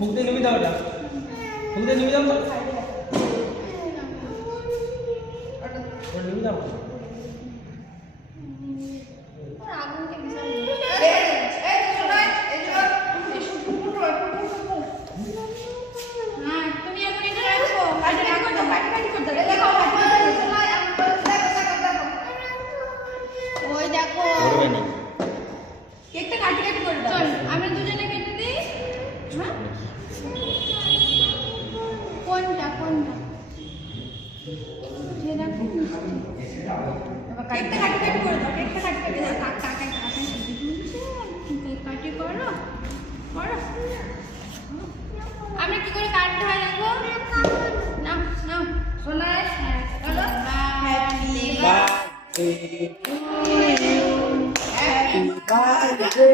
ফুকতে নিবি দাও এটা ফুকতে নিবি দাও ওটা নিবি দাও কেকটা কাটি কাটি করে দাও। চল আমরা দুজনে কেটে দিই। হ্যাঁ কোনটা কোনটা যে দেখো কেকটা কাটি কাটি করে দাও। কেকটা কাটি কাটি দাও। কাকা কাকা কেক কাটি করো করো। আমরা কি করে কাটতে হয় দেখো না না সোনা চলো happy birthday to you Happy birthday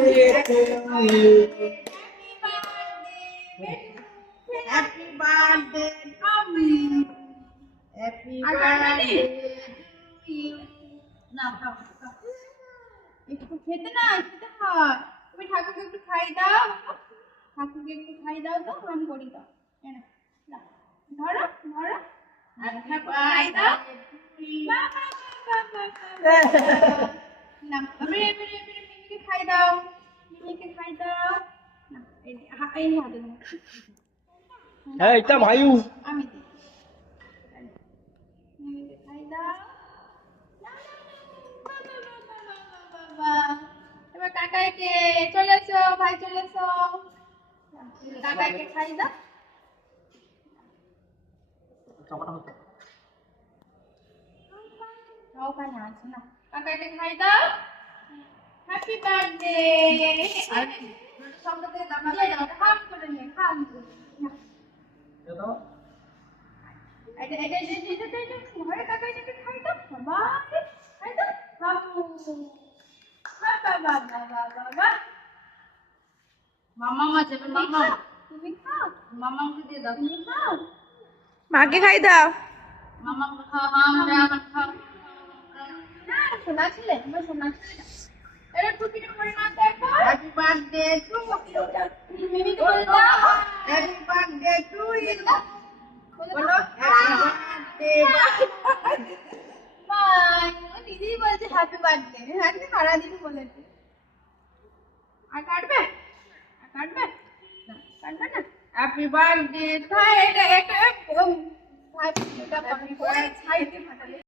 to you. Happy birthday to me. Happy birthday to you. না খাও একটু খেতে না খেতে হয় তুমি ঠাকুরকে একটু খাই দাও ঠাকুরকে একটু খাই দাও তো আমি করি দাও ধরো ধরো আর খাই দাও না আমি মিমিকে খাই দাও মিমিকে খাই দাও না এই হাতে দাও হ্যাঁ এটা ভাইউ আমি মিমিকে খাই দাও এবার কাকাইকে চলে এসো ভাই চলে এসো কাকাইকে খাই দাও ওখানে আছে না কাকাইকে খাই দাও হ্যাপি বার্থডে সবটাতে দাও দিয়ে দাও খাম করে নে খাম করে দাও এটা ঘরে কাকাইকে খাই দাও সবাই খাই দাও বাবু বাবা বাবা বাবা মামা মা যাবে মামা তুমি খাও মামাকে দিয়ে দাও তুমি খাও মাকে খাই দাও মামাকে খাও মামা খাও না শোনা ছিলে আমার শোনা ছিলে এটা টুপিটা পরে না দেখো হ্যাপি বার্থডে টু ইউ মিমি বল দাও হ্যাপি বার্থডে টু ইউ বলো হ্যাপি বার্থডে বাই ও দিদি বলছে হ্যাপি বার্থডে হ্যাঁ সারা দিন বলেছে আর কাটবে না কাটবে না হ্যাপি বার্থডে ভাই এটা ভাই এটা হ্যাপি বার্থডে